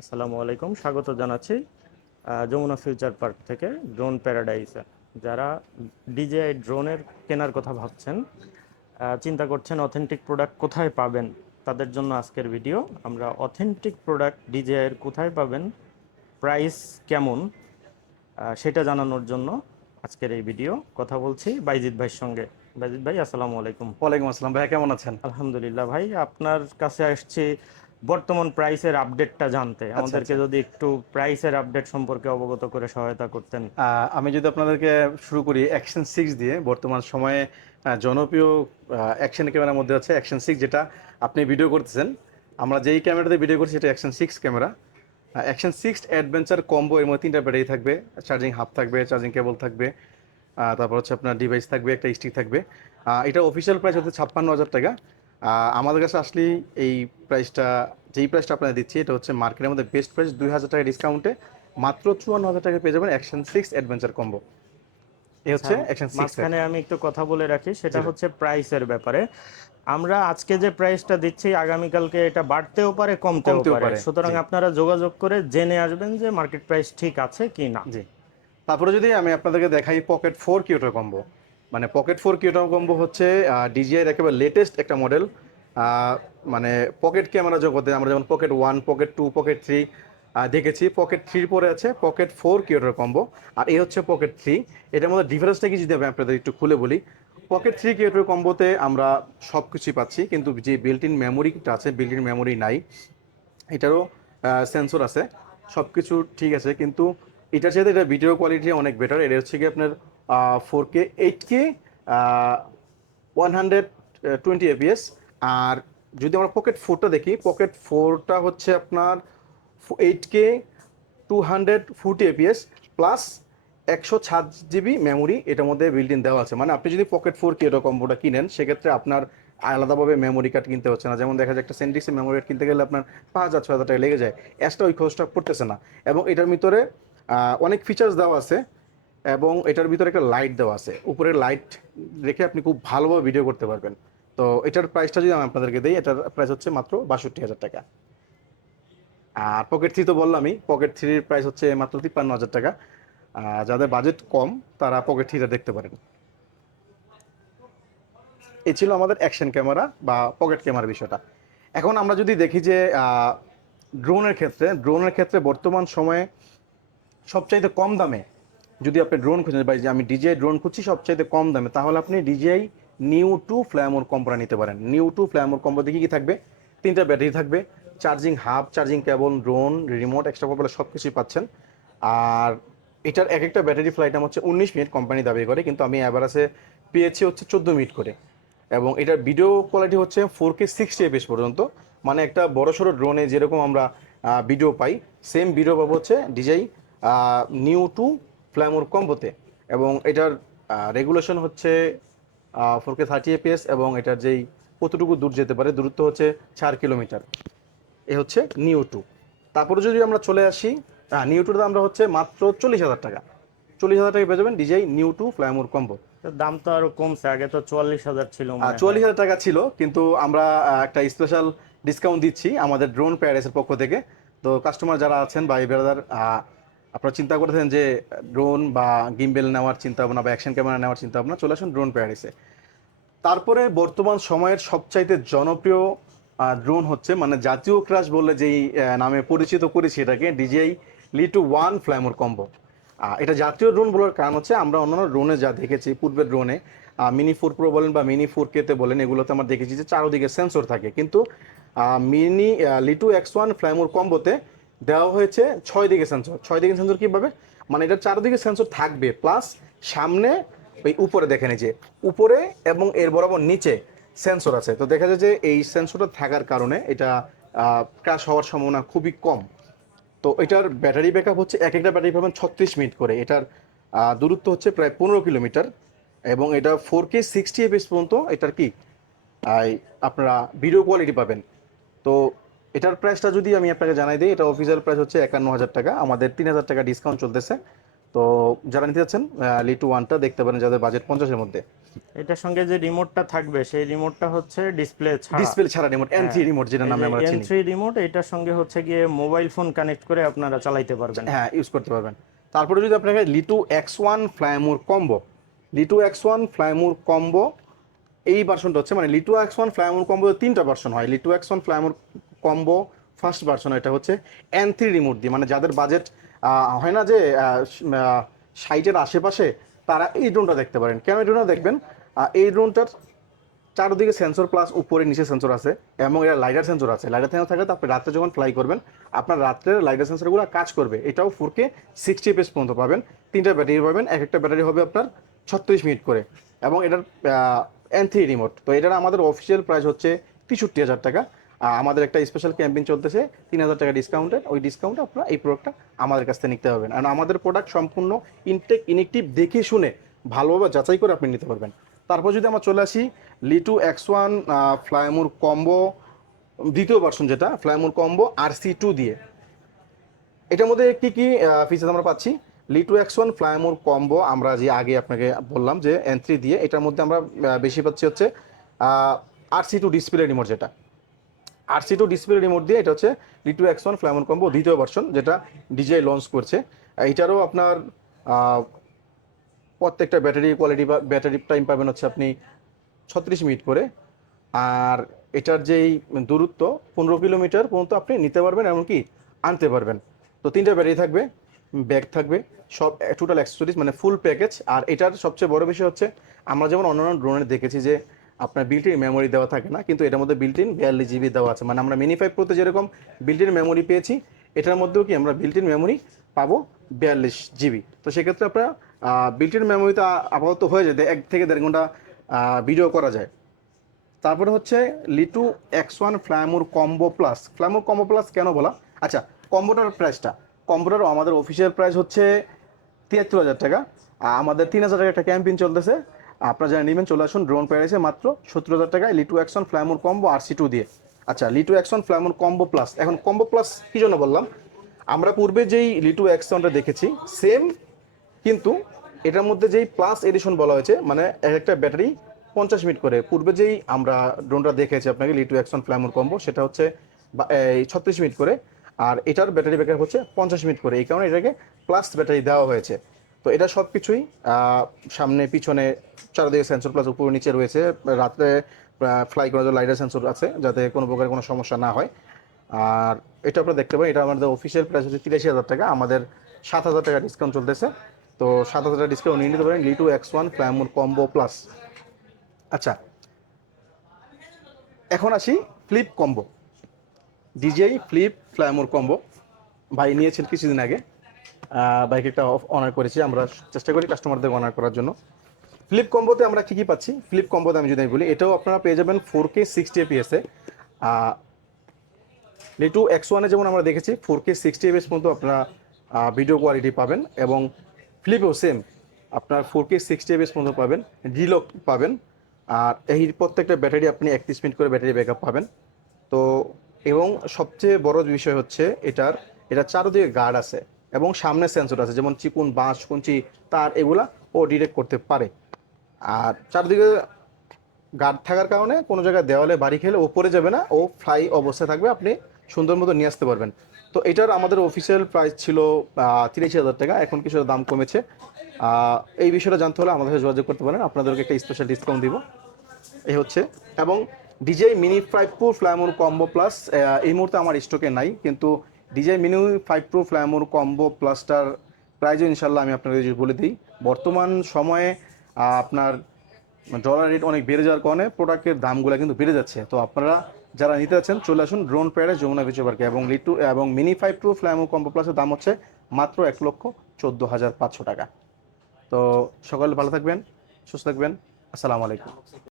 আসসালামু আলাইকুম, স্বাগত জানাচ্ছি যমুনা ফিউচার পার্ক থেকে ড্রোন প্যারাডাইসে। যারা ডিজেআই ড্রোনের কেনার কথা ভাবছেন, চিন্তা করছেন অথেন্টিক প্রোডাক্ট কোথায় পাবেন, তাদের জন্য আজকের ভিডিও। আমরা অথেন্টিক প্রোডাক্ট ডিজেআইয়ের কোথায় পাবেন, প্রাইস কেমন, সেটা জানানোর জন্য আজকের এই ভিডিও। কথা বলছি বাইজিৎ ভাইয়ের সঙ্গে। বাইজিৎ ভাই, আসসালামু আলাইকুম। ওয়ালাইকুম আসসালাম ভাইয়া, কেমন আছেন? আলহামদুলিল্লাহ ভাই, আপনার কাছে আসছি বর্তমান প্রাইসের আপডেটটা জানতে। আচ্ছা আমাদেরকে আচ্ছা। যদি একটু প্রাইসের আপডেট সম্পর্কে অবগত করে সহায়তা করতেন। আমি যদি আপনাদেরকে শুরু করি অ্যাকশন 6 দিয়ে, বর্তমান সময়ে জনপ্রিয় অ্যাকশন ক্যামেরার মধ্যে আছে অ্যাকশন 6, যেটা আপনি ভিডিও করতেছেন। আমরা যেই ক্যামেরাতে ভিডিও করছি সেটা action 6 camera. Action 6 adventure combo, এর মধ্যে 3টা ব্যাটারি থাকবে, চার্জিং হাব থাকবে, চার্জিং কেবল থাকবে, তারপর হচ্ছে আপনার ডিভাইস থাকবে, একটা স্টিক থাকবে। এটা অফিসিয়াল প্রাইস হচ্ছে 56,000 টাকা। আমাদের কাছে আসলেই এই প্রাইসটা, যেই প্রাইসটা আপনাদের দিচ্ছি, এটা হচ্ছে মার্কেটের মধ্যে বেস্ট প্রাইস। 2,000 টাকা ডিসকাউন্টে মাত্র 54,000 টাকা পেয়ে যাবেন অ্যাকশন 6 অ্যাডভেঞ্চার কম্বো। এই আচ্ছা, হচ্ছে অ্যাকশন 6 এর। মাঝখানে আমি একটু কথা বলে রাখি, সেটা জি ভাই। হচ্ছে প্রাইসের ব্যাপারে। আমরা আজকে যে প্রাইসটা দিচ্ছি, আগামীকালকে এটা বাড়তেও পারে, কমতেও কমতেও পারে। পারে। সুতরাং জি আপনারা যোগাযোগ করে জেনে আসবেন যে মার্কেট প্রাইস ঠিক আছে কি না। জি। তারপরে যদি আমি আপনাদেরকে দেখাই পকেট 4 কিউটো কম্বো, মানে পকেট 4 কিউটো কম্বো হচ্ছে ডিজিআইয়ের একেবারে লেটেস্ট একটা মডেল। মানে পকেট ক্যামেরা জগতে আমরা যেমন পকেট 1, পকেট 2, পকেট 3 দেখেছি, পকেট 3 পরে আছে পকেট 4 কিউটোর কম্বো। আর এই হচ্ছে পকেট 3। এটার মধ্যে ডিফারেন্সটা কি যদি আমি আপনাদের একটু খুলে বলি, পকেট 3 কিউটোর কম্বোতে আমরা সব কিছুই পাচ্ছি, কিন্তু যে বিল্ট ইন মেমোরিটা আছে, বিল্ট ইন মেমোরি নাই। এটারও সেন্সর আছে, সব কিছু ঠিক আছে, কিন্তু এটার সাথে এটা ভিডিও কোয়ালিটি অনেক বেটার। এটা হচ্ছে কি আপনার 4K 8K 120 FPS। আর যদি আমরা পকেট 4টা দেখি, পকেট 4টা হচ্ছে আপনার 8K 240 FPS plus 106 GB memory এটার মধ্যে বিল্ট ইন দেওয়া আছে। মানে আপনি যদি পকেট 4K এটা কম্বোটা কিনেন, সেক্ষেত্রে আপনার আলাদাভাবে মেমোরি কার্ড কিনতে হচ্ছে না। যেমন দেখা যায় একটা সেন্টিক্সের মেমোরি কার্ড কিনতে গেলে আপনার 5,000 6,000 টাকা লেগে যায়, এক্সট্রা ওই খরচটা পড়তেছে না। এবং এটার ভিতরে অনেক ফিচার্স দেওয়া আছে, এবং এটার ভিতরে একটা লাইট দেওয়া আছে, উপরে লাইট রেখে আপনি খুব ভালোভাবে ভিডিও করতে পারবেন। তো এটার প্রাইসটা যদি আমি আপনাদেরকে দিই, এটার প্রাইস হচ্ছে মাত্র 62,000 টাকা। আর পকেট 3 তো বললামই, পকেট 3-র প্রাইস হচ্ছে মাত্র 53,000 টাকা। যাদের বাজেট কম তারা পকেট 3টা দেখতে পারেন। এই ছিল আমাদের অ্যাকশন ক্যামেরা বা পকেট ক্যামেরার বিষয়টা। এখন আমরা যদি দেখি যে ড্রোনের ক্ষেত্রে বর্তমান সময়ে সবচাইতে কম দামে, যদি আপনি ড্রোন খুঁজেন বা যে আমি ডিজিআই ড্রোন খুঁজছি সবচাইতে কম দামে, তাহলে আপনি ডিজিআই নিউ টু ফ্ল্যামোর কম্বোটা নিতে পারেন। নিউ টু ফ্ল্যামোর কম্বোতে কী কী থাকবে? 3টা ব্যাটারি থাকবে, charging hub, charging cable, drone remote, extra কম্বোটা সব কিছুই পাচ্ছেন। আর এটার এক একটা ব্যাটারি ফ্লাইট টাইম হচ্ছে 19 মিনিট, কোম্পানি দাবি করে, কিন্তু আমি অ্যাভারেজে পেয়েছি হচ্ছে 14 মিনিট করে। এবং এটার ভিডিও কোয়ালিটি হচ্ছে 4K 60 FPS পর্যন্ত। মানে একটা বড়সড় ড্রোনে যেরকম আমরা ভিডিও পাই, সেম ভিডিও পাবো হচ্ছে ডিজাই নিউ টু ফ্ল্যামোর কম্বোতে। এবং এটার রেগুলেশন হচ্ছে 4K 30 FPS, এবং এটার যেই কতটুকু দূর যেতে পারে, দূরত্ব হচ্ছে 4 কিলোমিটার। এ হচ্ছে নিউ টু। তারপরে যদি আমরা চলে আসি, নিউ টুর দামটা হচ্ছে মাত্র 40,000 টাকা। 40,000 টাকা পেয়ে যাবেন ডিজাই নিউ টু ফ্ল্যামোর কম্বো। তো দাম তো আরো কমছে, আগে তো 44,000 ছিল মনে হয়। 44,000 টাকা ছিল, কিন্তু আমরা একটা স্পেশাল ডিসকাউন্ট দিচ্ছি আমাদের ড্রোন প্যারাডাইসের পক্ষ থেকে। তো কাস্টমার যারা আছেন বা এই ব্রাদার, আপনারা চিন্তা করতেছেন যে ড্রোন বা গিম্বেল নেওয়ার চিন্তা ভাবনা বা অ্যাকশন ক্যামেরা নেওয়ার চিন্তা ভাবনা, চলে আসুন ড্রোন প্যারাডাইসে। তারপরে বর্তমান সময়ের সবচাইতে জনপ্রিয় ড্রোন হচ্ছে, মানে জাতীয় ক্রাশ বললে যেই নামে পরিচিত করেছি এটাকে, ডিজিআই লিটু 1 ফ্ল্যামোর কম্বো। এটা জাতীয় ড্রোন বলার কারণ হচ্ছে আমরা অন্যান্য ড্রোনে যা দেখেছি, পূর্বের ড্রোনে মিনি 4 প্রো বলেন বা মিনি 4K-তে বলেন, এগুলোতে আমরা দেখেছি যে চারোদিকে সেন্সর থাকে, কিন্তু মিনি লিটু X1 ফ্ল্যামোর কম্বোতে দেওয়া হয়েছে 6 দিকে সেন্সর। 6 দিকে সেন্সর কীভাবে? মানে এটার চারদিকে সেন্সর থাকবে, প্লাস সামনে ওই উপরে দেখেন, এই যে উপরে এবং এর বরাবর নিচে সেন্সর আছে। তো দেখা যায় যে এই সেন্সরটা থাকার কারণে এটা ক্র্যাশ হওয়ার সম্ভাবনা খুবই কম। তো এটার ব্যাটারি ব্যাকআপ হচ্ছে, এক একটা ব্যাটারি পাবেন 36 মিনিট করে। এটার দূরত্ব হচ্ছে প্রায় 15 কিলোমিটার, এবং এটা 4K 60 FPS পর্যন্ত এটার কি আপনারা ভিডিও কোয়ালিটি পাবেন। তো এটার প্রাইসটা যদি আমি আপনাকে জানাই দিই, এটা অফিসিয়াল প্রাইস হচ্ছে 51,000 টাকা, আমাদের 3,000 টাকা ডিসকাউন্ট চলতেছে। তো যারা নিতে যাচ্ছেন লিটু 1টা দেখতে পারেন, যাদের বাজেট 50-এর মধ্যে। এটার সঙ্গে যে রিমোটটা থাকবে সেই রিমোটটা হচ্ছে ডিসপ্লে ছাড়া। ডিসপ্লে ছাড়া রিমোট, এন3 রিমোট যেটা নামে আমরা চিনি। এন3 রিমোট, এটার সঙ্গে হচ্ছে গিয়ে মোবাইল ফোন কানেক্ট করে আপনারা চালাইতে পারবেন। হ্যাঁ, ইউজ করতে পারবেন। তারপরে যদি আপনাকে Lito X1 fly more combo, Lito X1 fly more combo এই ভার্সনটা হচ্ছে, মানে লিটু X1 ফ্লাইমুর কম্বো 3টা ভার্সন হয়। Lito X1 fly more combo first version, এটা হচ্ছে এন3 রিমোট দিয়ে, মানে যাদের বাজেট হয় না যে 60-এর আশেপাশে, তারা এই ড্রোনটা দেখতে পারেন। কেন এই ড্রোনটা দেখবেন? এই ড্রোনটার চারদিকে সেন্সর প্লাস উপরে নিচে সেন্সর আছে, এবং এটা লাইডার সেন্সর আছে। লাইডার সেন্সর থাকলে তো আপনি রাত্রে যখন ফ্লাই করবেন, আপনার রাত্রের লাইডার সেন্সরগুলো কাজ করবে। এটাও 4K 60 fps পর্যন্ত পাবেন। 3টা ব্যাটারি পাবেন, এক একটা ব্যাটারি হবে আপনার 36 মিনিট করে, এবং এটার এন3 রিমোট। তো এটার আমাদের অফিসিয়াল প্রাইস হচ্ছে 63,000 টাকা। আমাদের একটা স্পেশাল ক্যাম্পেইন চলতেছে, 3,000 টাকা ডিসকাউন্টেড। ওই ডিসকাউন্টে আপনারা এই প্রোডাক্টটা আমাদের কাছ থেকে নিতে পারবেন। আর আমাদের প্রোডাক্ট সম্পূর্ণ ইনটেক ইনেকটিভ দেখে শুনে ভালোভাবে যাচাই করে আপনি নিতে পারবেন। তারপর যদি আমরা চলে আসি লিটু X1 ফ্লাইমুর কম্বো দ্বিতীয় ভার্সন, যেটা ফ্লাইমুর কম্বো RC2 দিয়ে, এটার মধ্যে কি কি ফিচার আমরা পাচ্ছি? লিটু X1 ফ্লাইমুর কম্বো আমরা যে আগে আপনাকে বললাম যে এন3 দিয়ে, এটার মধ্যে আমরা বেশি পাচ্ছি হচ্ছে RC2 ডিসপ্লে রিমোট, যেটা RC2 ডিসপ্লে রিমোট দিয়ে। এটা হচ্ছে লিটু X1 ফ্লাইমুর কম্বো দ্বিতীয় ভার্সন, যেটা ডিজিআই লঞ্চ করছে। এটারও আপনার প্রত্যেকটা ব্যাটারি কোয়ালিটি বা ব্যাটারি টাইম পাবেন হচ্ছে আপনি 36 মিনিট করে। আর এটার যেই দূরত্ব 15 কিলোমিটার পর্যন্ত আপনি নিতে পারবেন, এমনকি আনতে পারবেন। তো 3টা ব্যাটারি থাকবে, ব্যাগ থাকবে, সব টোটাল অ্যাক্সেসরিজ, মানে ফুল প্যাকেজ। আর এটার সবচেয়ে বড় বিষয় হচ্ছে, আমরা যেমন অন্যান্য ড্রোনে দেখেছি যে আপনার বিল্ট ইন মেমোরি দেওয়া থাকে না, কিন্তু এটার মধ্যে বিল্ট ইন 42 জিবি দেওয়া আছে। মানে আমরা মিনি 5 প্রোতে যেরকম বিল্ট ইন মেমোরি পেয়েছি, এটার মধ্যেও কি আমরা বিল্ট ইন মেমোরি পাবো 42 জিবি। তো সেক্ষেত্রে আপনারা বিল্ট ইন মেমোরিতে আপাতত হয়ে যায় 1 থেকে 1.5 ঘন্টা ভিডিও করা যায়। তারপরে হচ্ছে Lito X1 fly more combo plus. Fly more combo plus কেন বলা? আচ্ছা, কম্বোটার প্রাইসটা, কম্বোটার আমাদের অফিসিয়াল প্রাইস হচ্ছে 73,000 টাকা। আমাদের 3,000 টাকা একটা ক্যাম্পেইন চলতেছে, আপনারা যারা নেবেন চলে আসুন ড্রোন প্যারাডাইসে মাত্র 70,000 টাকায় Litu X1 fly more combo RC2 দিয়ে। আচ্ছা, Litu X1 fly more combo plus. এখন কম্বো প্লাস কী জন্য বললাম? আমরা পূর্বে যেই লিটু X1টা দেখেছি সেম, কিন্তু এটার মধ্যে যেই প্লাস এডিশন বলা হয়েছে, মানে এক একটা ব্যাটারি 50 মিনিট করে। পূর্বে যেই আমরা ড্রোনটা দেখেছি আপনাকে লিটু X1 ফ্লাইমুর কম্বো, সেটা হচ্ছে এই 36 মিনিট করে, আর এটার ব্যাটারি ব্যাকআপ হচ্ছে 50 মিনিট করে। এই কারণে এটাকে প্লাস ব্যাটারি দেওয়া হয়েছে। তো এটা সব কিছুই সামনে পিছনে চারদিকে সেন্সর প্লাস উপর নিচে রয়েছে। রাত্রে ফ্লাই করার জন্য লাইটার সেন্সর আছে, যাতে কোনো প্রকার কোনো সমস্যা না হয়। আর এটা আপনারা দেখতে পারেন, এটা আমাদের অফিসিয়াল প্রাইস হচ্ছে 83,000 টাকা। আমাদের 7,000 টাকা ডিসকাউন্ট চলতেছে। তো 7,000 টাকা ডিসকাউন্ট নিয়ে নিতে পারেন Litu X1 fly more combo plus. আচ্ছা, এখন আসি flip combo. DJI flip fly more combo ভাই নিয়েছেন কিছুদিন আগে। বাইক একটা অনার করেছি, আমরা চেষ্টা করি কাস্টমারদের অনার করার জন্য। ফ্লিপ কম্বোতে আমরা কী কী পাচ্ছি? ফ্লিপ কম্বোতে আমি যদি বলি, এটাও আপনারা পেয়ে যাবেন 4K 60 fps এ। লিটু X1-এ যেমন আমরা দেখেছি 4K 60 fps পর্যন্ত আপনারা ভিডিও কোয়ালিটি পাবেন, এবং ফ্লিপেও সেম আপনার 4K 60 fps পর্যন্ত পাবেন, রিলক পাবেন। আর এই প্রত্যেকটা ব্যাটারি আপনি 31 মিনিট করে ব্যাটারি ব্যাকআপ পাবেন। তো এবং সবচেয়ে বড় বিষয় হচ্ছে এটা চারদিকে গার্ড আছে, এবং সামনে সেন্সর আছে, যেমন চিকুন বাঁশ কুঞ্চি তার এগুলা ও ডিটেক্ট করতে পারে। আর চারদিকে গার্ড থাকার কারণে কোনো জায়গায় দেওয়ালে বাড়ি খেলে ও পড়ে যাবে না, ও ফ্লাই অবস্থায় থাকবে, আপনি সুন্দর মতো নিয়ে আসতে পারবেন। তো এটার আমাদের অফিসিয়াল প্রাইস ছিল 83,000 টাকা, এখন কিছুটা দাম কমেছে। এই বিষয়টা জানতে হলে আমাদের সাথে যোগাযোগ করতে পারেন, আপনাদেরকে একটা স্পেশাল ডিসকাউন্ট দিব। এই হচ্ছে, এবং DJI mini 5 pro fly more combo plus এই মুহূর্তে আমার স্টকে নাই, কিন্তু DJI mini 5 pro fly more combo প্লাসটার প্রাইসও ইনশাল্লাহ আমি আপনাদের যদি বলে দিই। বর্তমান সময়ে আপনার ডলার রেট অনেক বেড়ে যাওয়ার কারণে প্রোডাক্টের দামগুলো কিন্তু বেড়ে যাচ্ছে। তো আপনারা যারা নিতে যাচ্ছেন চলে আসুন ড্রোন প্যারাডাইস যমুনা বিচ পার্কে। এবং লিটু এবং মিনি 5 প্রো ফ্লাইমুর কম্বো প্লাসের দাম হচ্ছে মাত্র 1,14,500 টাকা। তো সকালে ভালো থাকবেন, সুস্থ থাকবেন। আসসালামু আলাইকুম।